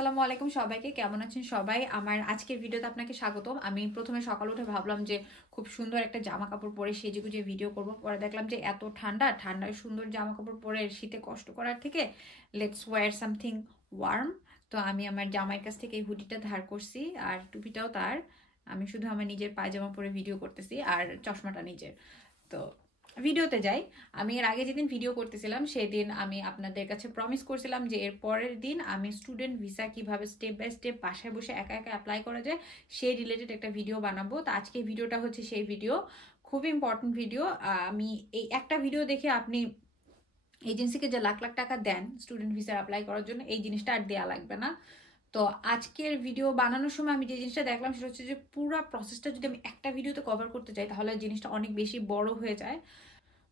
আসসালামু আলাইকুম সবাইকে, কেমন আছেন সবাই? আমার আজকের ভিডিওতে আপনাকে স্বাগতম। আমি প্রথমে সকালে উঠে ভাবলাম যে খুব সুন্দর একটা জামা কাপড় পরে সেজেগুজে ভিডিও করব। পরে দেখলাম যে এত ঠান্ডায় সুন্দর জামা কাপড় পরে শীতে কষ্ট করার থেকে লেটস ওয়্যার সামথিং ওয়ার্ম। তো আমি আমার জামাইয়ের কাছ থেকে এই হুডিটা ধার করছি, আর টুপিটাও তার। আমি শুধু আমার নিজের পায়জামা পরে ভিডিও করতেছি, আর চশমাটা নিজের। তো ভিডিওতে যাই। আমি এর আগে যেদিন ভিডিও করতেছিলাম সেদিন আমি আপনাদের কাছে প্রমিস করছিলাম যে এর পরের দিন আমি স্টুডেন্ট ভিসা কিভাবে স্টেপ বাই স্টেপ বাসায় বসে একা একা অ্যাপ্লাই করা যায় সেই রিলেটেড একটা ভিডিও বানাবো। তো আজকে ভিডিওটা হচ্ছে সেই ভিডিও, খুব ইম্পর্টেন্ট ভিডিও। আমি এই একটা ভিডিও দেখে আপনি এজেন্সিকে যে লাখ লাখ টাকা দেন স্টুডেন্ট ভিসা অ্যাপ্লাই করার জন্য, এই জিনিসটা আর দেয়া লাগবে না। তো আজকের ভিডিও বানানোর সময় আমি যে জিনিসটা দেখলাম সেটা হচ্ছে যে পুরো প্রসেসটা যদি আমি একটা ভিডিওতে কভার করতে চাই তাহলে জিনিসটা অনেক বেশি বড় হয়ে যায়।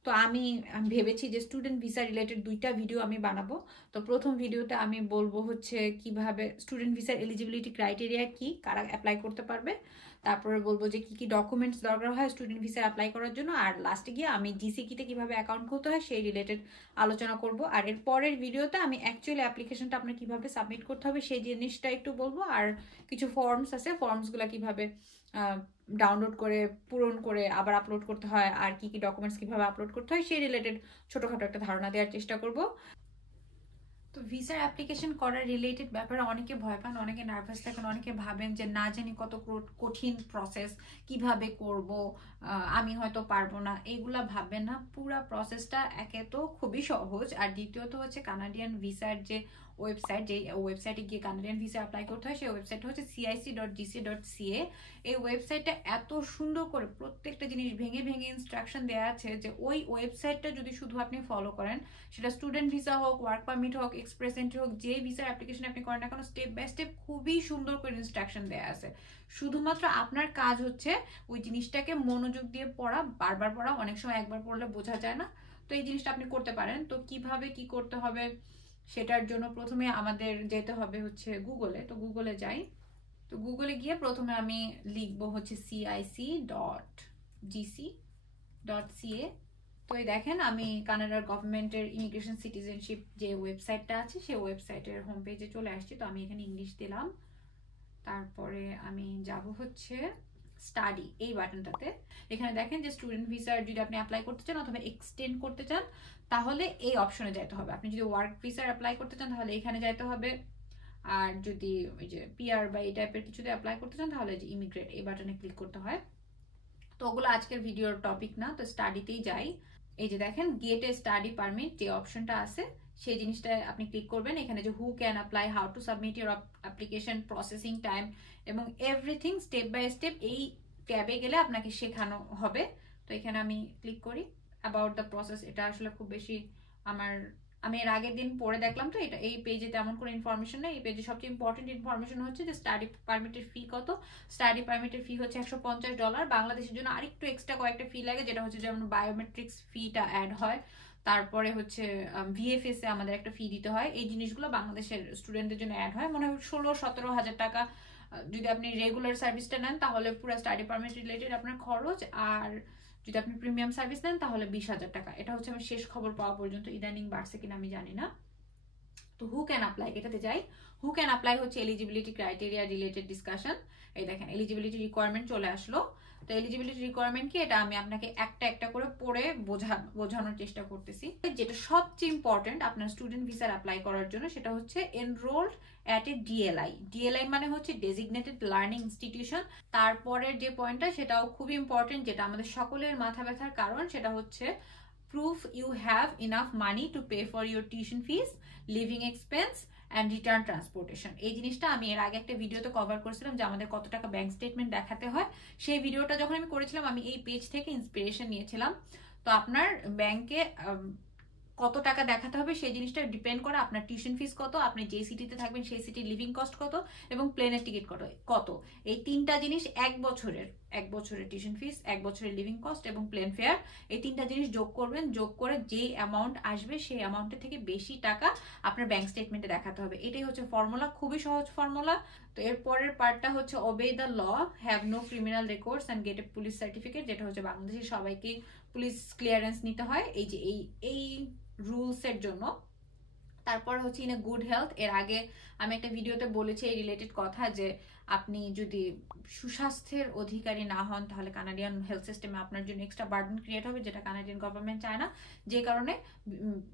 তো আমি ভেবেছি যে স্টুডেন্ট ভিসা রিলেটেড দুইটা ভিডিও আমি বানাবো। তো প্রথম ভিডিওতে আমি বলবো হচ্ছে কিভাবে স্টুডেন্ট ভিসার এলিজিবিলিটি ক্রাইটেরিয়া কি, কারা অ্যাপ্লাই করতে পারবে। তারপরে বলবো যে কি কি ডকুমেন্টস দরকার হয় স্টুডেন্ট ভিসা অ্যাপ্লাই করার জন্য। আর লাস্টে গিয়ে আমি জিসিকিতে কিভাবে অ্যাকাউন্ট খুলতে হয় সেই রিলেটেড আলোচনা করব। আর এর পরের ভিডিওতে আমি অ্যাকচুয়ালি অ্যাপ্লিকেশনটা আপনার কিভাবে সাবমিট করতে হবে সেই জিনিসটা একটু বলবো। আর কিছু ফর্মস আছে, ফর্মসগুলো কিভাবে ডাউনলোড করে পূরণ করে আবার আপলোড করতে হয়, আর কি কি ডকুমেন্টস কিভাবে আপলোড করতে হয় সেই রিলেটেড ছোটখাটো একটা ধারণা দেওয়ার চেষ্টা করব। তো ভিসার অ্যাপ্লিকেশন করার রিলেটেড ব্যাপারে অনেকে ভয় পান, অনেকে নার্ভাস থাকেন, অনেকে ভাবেন যে না জানি কত কঠিন প্রসেস, কিভাবে করব, আমি হয়তো পারবো না, এইগুলা ভাববেন না। পুরা প্রসেসটা একে তো খুবই সহজ, আর দ্বিতীয়ত হচ্ছে কানাডিয়ান ভিসার যে ওয়েবসাইট, যে ওয়েবসাইটে গিয়ে কানাডিয়ান ভিসা অ্যাপ্লাই করতে হয় সেই ওয়েবসাইটটা হচ্ছে cic.gc.ca। এই ওয়েবসাইটটা এত সুন্দর করে প্রত্যেকটা জিনিস ভেঙে ভেঙে ইনস্ট্রাকশন দেওয়া আছে যে ওই ওয়েবসাইটটা যদি শুধু আপনি ফলো করেন, সেটা স্টুডেন্ট ভিসা হোক, ওয়ার্ক পারমিট হোক, এক্সপ্রেস এন্ট্রি হোক, যে ভিসার অ্যাপ্লিকেশন আপনি করেন না কেন, স্টেপ বাই স্টেপ খুবই সুন্দর করে ইনস্ট্রাকশন দেওয়া আছে। শুধুমাত্র আপনার কাজ হচ্ছে ওই জিনিসটাকে মনোযোগ দিয়ে পড়া, বারবার পড়া। অনেক সময় একবার পড়লে বোঝা যায় না, তো এই জিনিসটা আপনি করতে পারেন। তো কিভাবে কি করতে হবে সেটার জন্য প্রথমে আমাদের যেতে হবে হচ্ছে গুগলে। তো গুগলে যাই। তো গুগলে গিয়ে প্রথমে আমি লিখবো হচ্ছে cic.gc.ca। তো এই দেখেন আমি কানাডার গভর্নমেন্টের ইমিগ্রেশন সিটিজেনশিপ যে ওয়েবসাইটটা আছে সেই ওয়েবসাইটের হোম পেজে চলে আসছি। তো আমি এখানে ইংলিশ দিলাম, তারপরে আমি যাব হচ্ছে স্টাডি এই বাটনটাতে। এখানে দেখেন যে স্টুডেন্ট ভিসার যদি আপনি অ্যাপ্লাই করতে চান অথবা এক্সটেন্ড করতে চান তাহলে এই অপশনে যাইতে হবে। আপনি যদি ওয়ার্ক ভিসার অ্যাপ্লাই করতে চান তাহলে এখানে যাইতে হবে, আর যদি ওই যে পিআর বা এই টাইপের কিছুতে অ্যাপ্লাই করতে চান তাহলে যে ইমিগ্রেট এই বাটনে ক্লিক করতে হয়। তো ওগুলো আজকের ভিডিওর টপিক না, তো স্টাডিতেই যাই। এই যে দেখেন গেট এ স্টাডি পারমিট যে অপশনটা আছে সেই জিনিসটা আপনি ক্লিক করবেন। এখানে যে who can apply, how to submit your application, processing time এবং এভরিথিং স্টেপ বাই স্টেপ এই ট্যাবে গেলে আপনাকে শেখানো হবে। তো এখানে আমি ক্লিক করি অ্যাবাউট দ্য প্রসেস। এটা আসলে খুব বেশি আমি এর আগের দিন পড়ে দেখলাম, তো এটা এই পেজে তেমন কোনো ইনফরমেশন নেই। এই পেজে সবচেয়ে ইম্পর্টেন্ট ইনফরমেশন হচ্ছে যে স্টাডি পারমিটের ফি কত। স্টাডি পারমিটের ফি হচ্ছে $150। বাংলাদেশের জন্য আরেকটু এক্সট্রা কয়েকটা ফি লাগে, যেটা হচ্ছে যেমন বায়োমেট্রিক্স ফিটা অ্যাড হয়, তারপরে হচ্ছে ভিএফএস এ আমাদের একটা ফি দিতে হয়। এই জিনিসগুলো বাংলাদেশের স্টুডেন্টদের জন্য অ্যাড হয় মনে হয় 16-17 হাজার টাকা। যদি আপনি রেগুলার সার্ভিসটা নেন তাহলে পুরো স্টাডি পারমিট রিলেটেড আপনার খরচ, আর যদি আপনি প্রিমিয়াম সার্ভিস নেন তাহলে 20,000 টাকা। এটা হচ্ছে আমি শেষ খবর পাওয়া পর্যন্ত, ইদানিং বাড়ছে কিনা আমি জানি না। তো হু ক্যান অ্যাপ্লাই এটাতে যাই। হু ক্যান অ্যাপ্লাই হচ্ছে এলিজিবিলিটি ক্রাইটেরিয়া রিলেটেড ডিসকাশন। এই দেখেন এলিজিবিলিটি রিকোয়ারমেন্ট চলে আসলো। তো এলিজিবিলিটি রিকোয়ারমেন্ট কি এটা আমি আপনাকে একটা একটা করে পড়ে বোঝানোর চেষ্টা করতেছি। যেটা সবচেয়ে ইম্পর্টেন্ট আপনার স্টুডেন্ট ভিসার অ্যাপ্লাই করার জন্য সেটা হচ্ছে enrolled at a DLI. DLI মানে হচ্ছে ডেজিগনেটেড লার্নিং ইনস্টিটিউশন। তারপরের যে পয়েন্টটা সেটাও খুবই ইম্পর্টেন্ট, যেটা আমাদের সকলের মাথা ব্যথার কারণ, সেটা হচ্ছে proof you have enough money to pay for your tuition fees, living expense and return transportation। এই জিনিসটা আমি এর আগে একটা ভিডিওতে কভার করেছিলাম যে আমাদের কত টাকা ব্যাংক স্টেটমেন্ট দেখাতে হয়। সেই ভিডিওটা যখন আমি করেছিলাম আমি এই পেজ থেকে ইন্সপিরেশন নিয়েছিলাম। তো আপনার ব্যাংকে কত টাকা দেখাতে হবে সেই জিনিসটা ডিপেন্ড করে আপনার টিউশন ফিস কত, আপনি যে সিটিতে থাকবেন সেই সিটির লিভিং কস্ট কত, এবং প্লেনের টিকিট কত। এই তিনটা জিনিস এক বছরের টিউশন ফিস, এক বছরের লিভিং কস্ট এবং প্লেন ফেয়ার, এই তিনটা জিনিস যোগ করবেন। যোগ করে যে অ্যামাউন্ট আসবে সেই অ্যামাউন্টের থেকে বেশি টাকা আপনার ব্যাংক স্টেটমেন্টে দেখাতে হবে। এটাই হচ্ছে ফর্মুলা, খুবই সহজ ফর্মুলা। তো এর পরের পার্টটা হচ্ছে obey the law, have no criminal records and get a police certificate, যেটা হচ্ছে বাংলাদেশের সবাইকে পুলিশ ক্লিয়ারেন্স নিতে হয় এই যে এই রুলস এর জন্য। তারপর হচ্ছে ইন এ গুড হেলথ। এর আগে আমি একটা ভিডিওতে বলেছি এই রিলেটেড কথা যে আপনি যদি সুস্বাস্থ্যের অধিকারী না হন তাহলে কানাডিয়ান হেলথ সিস্টেমে আপনার জন্য এক্সট্রা বার্ডেন ক্রিয়েট হবে, যেটা কানাডিয়ান গভর্নমেন্ট চায় না। যে কারণে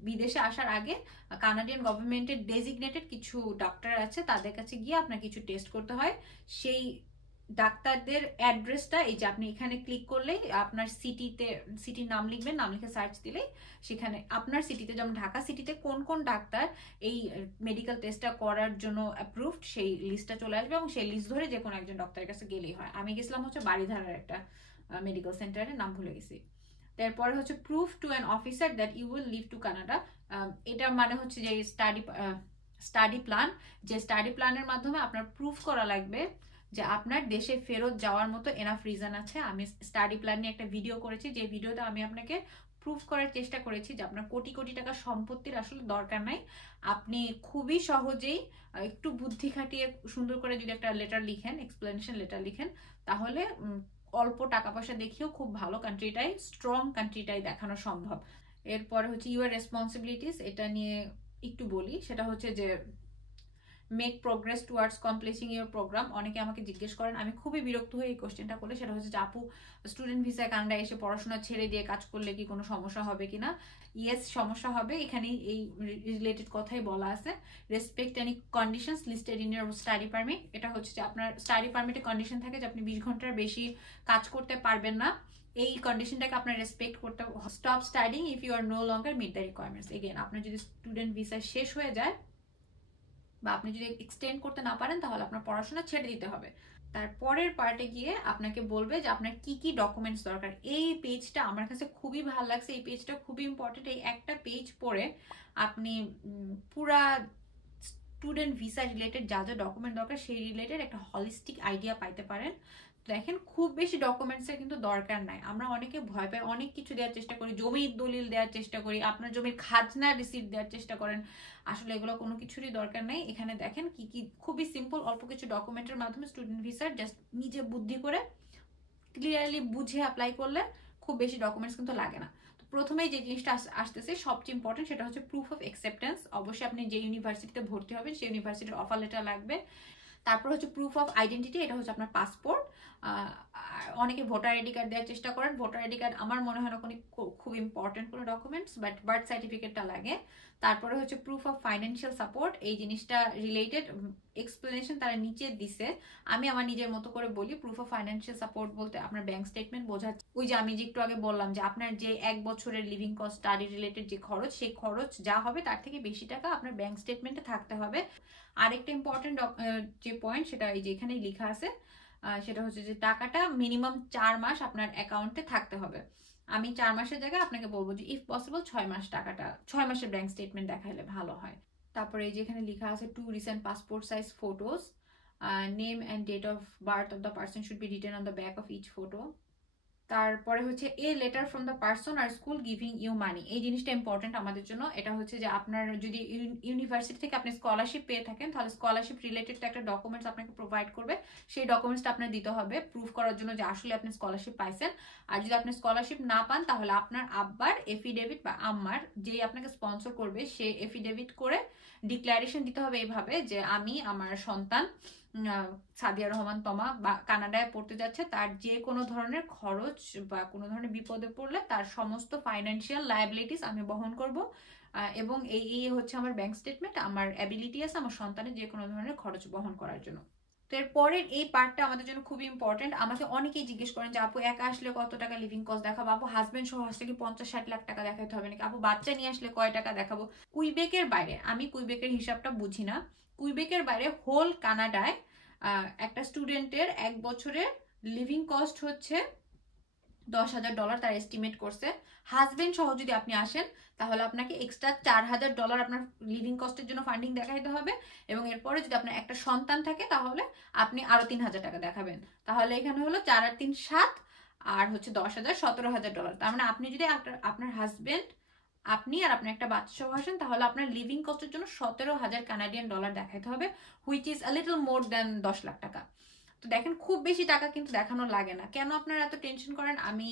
বিদেশে আসার আগে কানাডিয়ান গভর্নমেন্টের ডেজিগনেটেড কিছু ডাক্তার আছে, তাদের কাছে গিয়ে আপনার কিছু টেস্ট করতে হয়। সেই ডাক্তারদের অ্যাড্রেসটা এই যে আপনি এখানে ক্লিক করলেই আপনার সিটির নাম লিখবেন, নাম লিখে সার্চ দিলেই সেখানে আপনার সিটিতে, যেমন ঢাকা সিটিতে কোন কোন ডাক্তার এই মেডিকেল টেস্টটা করার জন্য অ্যাপ্রুভড সেই লিস্টটা চলে আসবে, এবং সেই লিস্ট ধরে যে কোনো একজন ডক্টরের কাছে গেলেই হয়। আমি গেছিলাম হচ্ছে বাড়িধারার একটা মেডিকেল সেন্টারের নাম ভুলে গেছি। তারপরে হচ্ছে proof to an officer that you will leave to Canada. এটা মানে হচ্ছে যে স্টাডি প্ল্যান, যে স্টাডি প্ল্যানের মাধ্যমে আপনার প্রুফ করা লাগবে যে আপনার দেশে ফেরত যাওয়ার মতো এনাফ রিজন আছে। আমি স্টাডি প্ল্যান নিয়ে একটা ভিডিও করেছি, যে ভিডিওতে আমি আপনাকে প্রুফ করার চেষ্টা করেছি যে আপনার কোটি কোটি টাকা সম্পত্তির আসলে দরকার নাই। আপনি খুবই সহজেই একটু বুদ্ধি খাটিয়ে সুন্দর করে যদি একটা লেটার লিখেন, এক্সপ্লেনেশন লেটার লিখেন, তাহলে অল্প টাকা পয়সা দেখিয়েও খুব ভালো কান্ট্রিটাই, স্ট্রং কান্ট্রিটাই দেখানো সম্ভব। এরপরে হচ্ছে ইউর রেসপন্সিবিলিটিস, এটা নিয়ে একটু বলি। সেটা হচ্ছে যে make progress towards completing your program. অনেকে আমাকে জিজ্ঞেস করেন, আমি খুবই বিরক্ত হয়ে এই কোশ্চেনটা করলে, সেটা হচ্ছে যে আপু স্টুডেন্ট ভিসায় কানাডায় এসে পড়াশোনা ছেড়ে দিয়ে কাজ করলে কি কোনো সমস্যা হবে কিনা। ইয়েস, সমস্যা হবে। এখানে এই রিলেটেড কথাই বলা আছে, respect any conditions listed in your study permit. এটা হচ্ছে যে আপনার স্টাডি পারমিটে কন্ডিশন থাকে যে আপনি 20 ঘন্টার বেশি কাজ করতে পারবেন না। এই কন্ডিশনটাকে আপনার রেসপেক্ট করতে। Stop studying if you are no longer meet the requirements. Again, আপনার যদি স্টুডেন্ট ভিসা শেষ হয়ে যায় বা আপনি যদি এক্সটেন্ড করতে না পারেন তাহলে আপনার পড়াশোনা ছেড়ে দিতে হবে। তারপরের পার্টে গিয়ে আপনাকে বলবে যে আপনার কি কি ডকুমেন্টস দরকার। এই পেজটা আমার কাছে খুবই ভালো লাগছে, এই পেজটা খুবই ইম্পর্টেন্ট। এই একটা পেজ পড়ে আপনি পুরা স্টুডেন্ট ভিসা রিলেটেড যা যা ডকুমেন্ট দরকার সেই রিলেটেড একটা হলিস্টিক আইডিয়া পাইতে পারেন। দেখেন, খুব বেশি ডকুমেন্টসের কিন্তু দরকার নাই। আমরা অনেকে ভয় পাই, অনেক কিছু দেওয়ার চেষ্টা করি, জমির দলিল দেওয়ার চেষ্টা করি, আপনার জমির খাজনা রিসিপ্ট দেওয়ার চেষ্টা করেন। আসলে এগুলো কোনো কিছুরই দরকার নেই। এখানে দেখেন কি কি খুবই সিম্পল অল্প কিছু ডকুমেন্টের মাধ্যমে স্টুডেন্ট ভিসার জাস্ট নিজে বুদ্ধি করে ক্লিয়ারলি বুঝে অ্যাপ্লাই করলে খুব বেশি ডকুমেন্টস কিন্তু লাগে না। তো প্রথমেই যে জিনিসটা আসতেছে সবচেয়ে ইম্পর্টেন্ট, সেটা হচ্ছে প্রুফ অফ অ্যাকসেপ্টেন্স। অবশ্যই আপনি যে ইউনিভার্সিটিতে ভর্তি হবেন সেই ইউনিভার্সিটির অফার লেটার লাগবে। তারপর হচ্ছে প্রুফ অফ আইডেন্টিটি, এটা হচ্ছে আপনার পাসপোর্ট। অনেকে ভোটার আইডি কার্ড দেওয়ার চেষ্টা করেন। ভোটার আইডি কার্ড আমার মনে হয় না কোনো খুব ইম্পর্টেন্ট কোনো ডকুমেন্টস, বাট বার্থ সার্টিফিকেটটা লাগে। তারপরে হচ্ছে প্রুফ অফ ফাইন্যান্সিয়াল সাপোর্ট, এই জিনিসটা রিলেটেড এক্সপ্লেনেশন তারা নিচে দিছে, আমি আমার নিজের মতো করে বলি। প্রুফ অফ ফাইন্যান্সিয়াল সাপোর্ট বলতে আপনার ব্যাংক স্টেটমেন্ট বোঝাচ্ছে। ওই যে আমি যে একটু আগে বললাম যে আপনার যে 1 বছরের লিভিং কস্ট, স্টাডি রিলেটেড যে খরচ, সেই খরচ যা হবে তার থেকে বেশি টাকা আপনার ব্যাংক স্টেটমেন্টে থাকতে হবে। আরেকটা ইম্পর্টেন্ট যে পয়েন্ট, সেটা এই যে এখানেই লেখা আছে, সেটা হচ্ছে যে টাকাটা মিনিমাম 4 মাস আপনার অ্যাকাউন্টে থাকতে হবে। আমি 4 মাসের জায়গায় আপনাকে বলবো যে ইফ পসিবল 6 মাস, টাকাটা 6 মাসের ব্যাংক স্টেটমেন্ট দেখাইলে ভালো হয়। তারপরে এই যে এখানে লেখা আছে 2 recent passport size photos, name and date of birth of the person should be written on the back of each photo. তারপরে হচ্ছে a letter from the person or school giving you money. এই জিনিসটা important আমাদের জন্য। এটা হচ্ছে যে আপনার যদি ইউনিভার্সিটি থেকে আপনি স্কলারশিপ পেয়ে থাকেন তাহলে স্কলারশিপ রিলেটেড একটা ডকুমেন্টস আপনাকে প্রোভাইড করবে। সেই ডকুমেন্টসটা আপনার দিতে হবে প্রুফ করার জন্য যে আসলে আপনি স্কলারশিপ পাইছেন। আর যদি আপনি স্কলারশিপ না পান তাহলে আপনার আব্বার এফিডেভিট বা আম্মার, যেই আপনাকে স্পন্সর করবে, সে এফিডেভিট করে ডিক্লারেশন দিতে হবে এইভাবে যে আমি আমার সন্তান সাদিয়া রহমান তমা বা কানাডায় পড়তে যাচ্ছে, তার যে কোনো ধরনের খরচ বা কোনো ধরনের বিপদে পড়লে তার সমস্ত ফাইন্যান্সিয়াল লায়াবিলিটিস আমি বহন করব, এবং এই হচ্ছে আমার ব্যাংক স্টেটমেন্ট, আমার অ্যাবিলিটি আছে আমার সন্তানের যে কোনো ধরনের খরচ বহন করার জন্য। তো এর পরের এই পার্টটা আমাদের জন্য খুবই ইম্পর্টেন্ট। আমাকে অনেকেই জিজ্ঞেস করেন যে আপু একা আসলে কত টাকা লিভিং কস্ট দেখাবো, আপু হাজবেন্ড সহ আসলে কি 50-60 লাখ টাকা দেখাতে হবে নাকি, আপু বাচ্চা নিয়ে আসলে কয় টাকা দেখাবো। কুইবেকের বাইরে, আমি কুইবেকের হিসাবটা বুঝি না, কুইবেকের বাইরে হোল কানাডায় একটা স্টুডেন্টের 1 বছরের লিভিং কস্ট হচ্ছে $10,000 তার এস্টিমেট করছে। হাজবেন্ড সহ যদি আপনি আসেন তাহলে আপনাকে এক্সট্রা $4,000 আপনার লিভিং কস্টের জন্য ফান্ডিং দেখাইতে হবে, এবং এরপরে যদি আপনার একটা সন্তান থাকে তাহলে আপনি আরো 3,000 টাকা দেখাবেন। তাহলে এখানে হলো 4 আর 3 7, আর হচ্ছে 10,000 $17,000। তার মানে আপনি যদি আপনার হাজবেন্ড, আপনি আর আপনার একটা বাচ্চা সহ আসেন তাহলে আপনার লিভিং কস্টের জন্য $17,000 কানাডিয়ান ডলার দেখাইতে হবে, which is a little more than 10 lakh টাকা। তো তো দেখেন খুব বেশি টাকা কিন্তু দেখানো লাগে না। কেন আপনারা এত টেনশন করেন আমি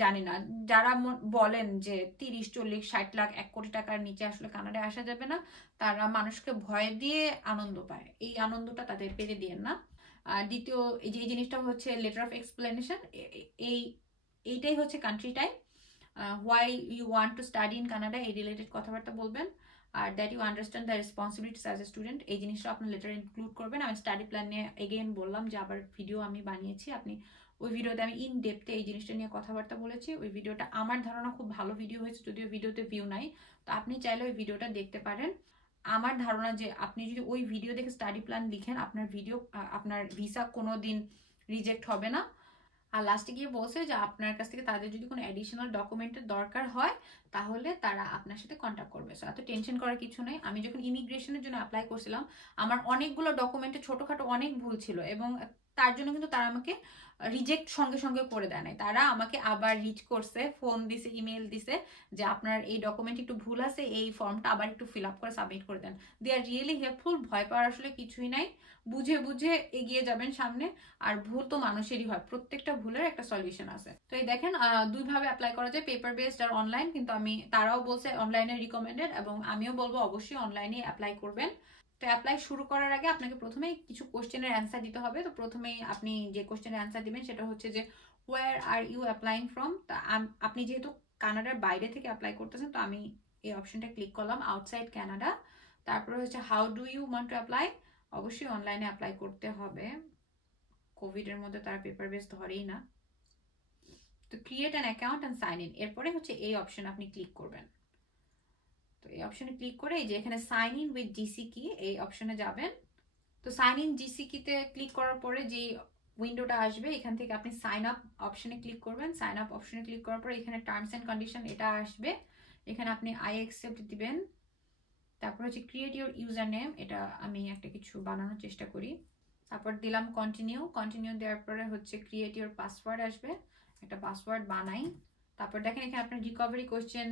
জানি না। যারা বলেন যে 30, 40, 60 লাখ 1 কোটি টাকার নিচে আসলে কানাডায় আসা যাবে না, তারা মানুষকে ভয় দিয়ে আনন্দ পায়। এই আনন্দটা তাদের পেতে দিয়েন না। দ্বিতীয় যে জিনিসটা হচ্ছে লেটার অফ এক্সপ্লেনেশন, এইটাই হচ্ছে country type, why you want to study in Canada, এই রিলেটেড কথাবার্তা বলবেন। আর that you understand the responsibilities as a student, এই জিনিসটা আপনার লেটারে ইনক্লুড করবেন। আমি স্টাডি প্ল্যান নিয়ে এগেইন বললাম যে আবার ভিডিও আমি বানিয়েছি, আপনি ওই ভিডিওতে আমি ইন ডেপথে এই জিনিসটা নিয়ে কথাবার্তা বলেছি। ওই ভিডিওটা আমার ধারণা খুব ভালো ভিডিও হয়েছে, যদিও ভিডিওতে ভিউ নাই, তো আপনি চাইলে ওই ভিডিওটা দেখতে পারেন। আমার ধারণা যে আপনি যদি ওই ভিডিও দেখে স্টাডি প্ল্যান লিখেন, আপনার ভিসা কোনো দিন রিজেক্ট হবে না। আর লাস্টে গিয়ে বলছে যে আপনার কাছ থেকে তাদের যদি কোনো অ্যাডিশনাল ডকুমেন্টের দরকার হয় তাহলে তারা আপনার সাথে কন্ট্যাক্ট করবে। সো এত টেনশন করার কিছু নেই। আমি যখন ইমিগ্রেশনের জন্য অ্যাপ্লাই করছিলাম, আমার অনেকগুলো ডকুমেন্টে ছোটোখাটো অনেক ভুল ছিল, এবং তার জন্য কিন্তু তারা আমাকে রিজেক্ট সঙ্গে সঙ্গে করে দেয় নাই। তারা আমাকে আবার রিচ করছে, ফোন দিছে, ইমেল দিছে যে আপনার এই ডকুমেন্ট একটু ভুল আছে, এই ফর্মটা আবার একটু ফিল আপ করে সাবমিট করে দেন। দে আর রিয়েলি হেল্পফুল। ভয় পাওয়ার আসলে কিছুই নাই, বুঝে বুঝে এগিয়ে যাবেন সামনে। আর ভুল তো মানুষেরই হয়, প্রত্যেকটা ভুলের একটা সলিউশন আছে। তো এই দেখেন দুইভাবে অ্যাপ্লাই করা যায়, পেপার বেসড আর অনলাইন, কিন্তু তারাও বলছে অনলাইনে রিকমেন্ডেড, এবং আমিও বলবো অবশ্যই অনলাইনে অ্যাপ্লাই করবেন। তো অ্যাপ্লাই শুরু করার আগে আপনাকে প্রথমেই কিছু কোশ্চেনের অ্যান্সার দিতে হবে। তো প্রথমেই আপনি যে কোশ্চেনের অ্যান্সার দিবেন সেটা হচ্ছে যে হোয়ার আর ইউ অ্যাপ্লাইং ফ্রম। তা আপনি যেহেতু কানাডার বাইরে থেকে অ্যাপ্লাই করতেছেন, তো আমি এই অপশনটা ক্লিক করলাম আউটসাইড কানাডা। তারপরে হচ্ছে how do you want to apply, অবশ্যই অনলাইনে অ্যাপ্লাই করতে হবে, কোভিডের মধ্যে তারা পেপার বেস ধরেই না। তো create an account and sign in, এরপরে হচ্ছে এই অপশন আপনি ক্লিক করবেন। তো এই অপশনে ক্লিক করে এই যে এখানে সাইন ইন উইথ জিসি কি, এই অপশনে যাবেন। তো সাইন ইন জিসি কিতে ক্লিক করার পরে যে উইন্ডোটা আসবে, এখান থেকে আপনি সাইন আপ অপশনে ক্লিক করবেন। সাইন আপ অপশনে ক্লিক করার পরে এখানে টার্মস অ্যান্ড কন্ডিশন এটা আসবে, এখানে আপনি আই অ্যাকসেপ্ট দিবেন। তারপর হচ্ছে ক্রিয়েট ইউর ইউজার নেম, এটা আমি একটা কিছু বানানোর চেষ্টা করি। তারপর দিলাম কন্টিনিউ। কন্টিনিউ দেওয়ার পরে হচ্ছে ক্রিয়েট ইউর পাসওয়ার্ড আসবে, একটা পাসওয়ার্ড বানাই। তারপর দেখেন এখানে আপনার রিকভারি কোয়েশ্চেন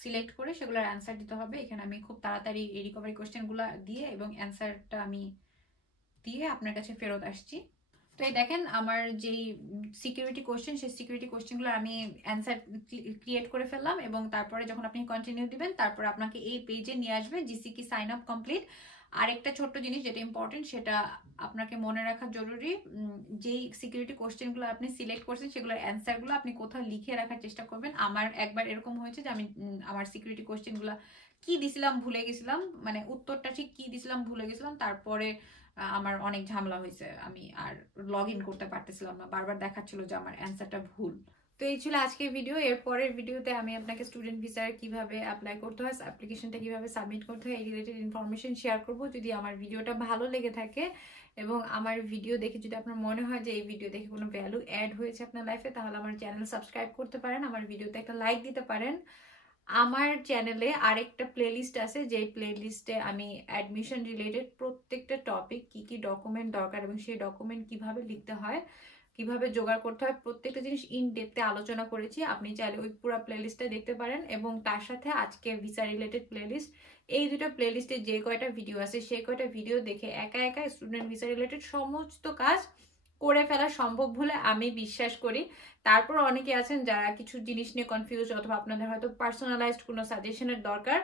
সিলেক্ট করে সেগুলোর অ্যান্সার দিতে হবে। এখানে আমি খুব তাড়াতাড়ি এই রিকভারি কোয়েশ্চেনগুলো দিয়ে এবং অ্যান্সারটা আমি দিয়ে আপনার কাছে ফেরত আসছি। তো এই দেখেন আমার যেই সিকিউরিটি কোয়েশ্চেন, সেই সিকিউরিটি কোয়েশ্চেনগুলো আমি অ্যান্সার ক্রিয়েট করে ফেললাম, এবং তারপরে যখন আপনি কন্টিনিউ দিবেন তারপর আপনাকে এই পেজে নিয়ে আসবে জিসিকি সাইন আপ কমপ্লিট। আরেকটা ছোট্ট জিনিস যেটা ইম্পর্টেন্ট, সেটা আপনাকে মনে রাখা জরুরি, যেই সিকিউরিটি কোয়েশ্চেনগুলো আপনি সিলেক্ট করছেন সেগুলোর অ্যান্সারগুলো আপনি কোথাও লিখে রাখার চেষ্টা করবেন। আমার একবার এরকম হয়েছে যে আমি আমার সিকিউরিটি কোয়েশ্চেনগুলো কি দিছিলাম ভুলে গেছিলাম, মানে উত্তরটা ঠিক কি দিছিলাম ভুলে গেছিলাম। তারপরে আমার অনেক ঝামেলা হয়েছে, আমি আর লগ ইন করতে পারতেছিলাম না, বারবার দেখাচ্ছিল যে আমার অ্যান্সারটা ভুল। তো এই ছিল আজকের ভিডিও। এরপরের ভিডিওতে আমি আপনাকে স্টুডেন্ট ভিসার কিভাবে অ্যাপ্লাই করতে হয়, অ্যাপ্লিকেশনটা কিভাবে সাবমিট করতে হয়, এই রিলেটেড ইনফরমেশন শেয়ার করব। যদি আমার ভিডিওটা ভালো লেগে থাকে এবং আমার ভিডিও দেখে যদি আপনার মনে হয় যে এই ভিডিও দেখে কোনো ভ্যালু অ্যাড হয়েছে আপনার লাইফে, তাহলে আমার চ্যানেল সাবস্ক্রাইব করতে পারেন, আমার ভিডিওতে একটা লাইক দিতে পারেন। আমার চ্যানেলে আরেকটা প্লেলিস্ট আছে, যে প্লেলিস্টে আমি অ্যাডমিশন রিলেটেড প্রত্যেকটা টপিক, কি কি ডকুমেন্ট দরকার এবং সেই ডকুমেন্ট কিভাবে লিখতে হয়, কিভাবে জোগাড় করতে হয়, প্রত্যেকটা জিনিস ইন ডেপথে আলোচনা করেছি। আপনি চাইলে ওই পুরো প্লেলিস্টটা দেখতে পারেন, এবং তার সাথে আজকে ভিসা রিলেটেড প্লেলিস্ট, এই দুটো প্লেলিস্টে যে কয়টা ভিডিও আছে সেই কয়টা ভিডিও দেখে একা একা স্টুডেন্ট ভিসা রিলেটেড সমস্ত কাজ করে ফেলা সম্ভব বলে আমি বিশ্বাস করি। তারপর অনেকে আছেন যারা কিছু জিনিস নিয়ে কনফিউজ, অথবা আপনাদের হয়তো পার্সোনালাইজড কোনো সাজেশনের দরকার,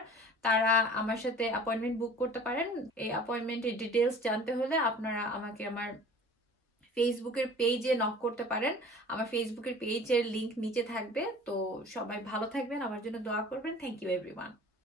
তারা আমার সাথে অ্যাপয়েন্টমেন্ট বুক করতে পারেন। এই অ্যাপয়েন্টমেন্টের ডিটেলস জানতে হলে আপনারা আমাকে আমার ফেসবুকের পেজে নক করতে পারেন। আমার ফেসবুকের পেজের লিংক নিচে থাকবে। তো সবাই ভালো থাকবেন, আমার জন্য দোয়া করবেন। Thank you everyone.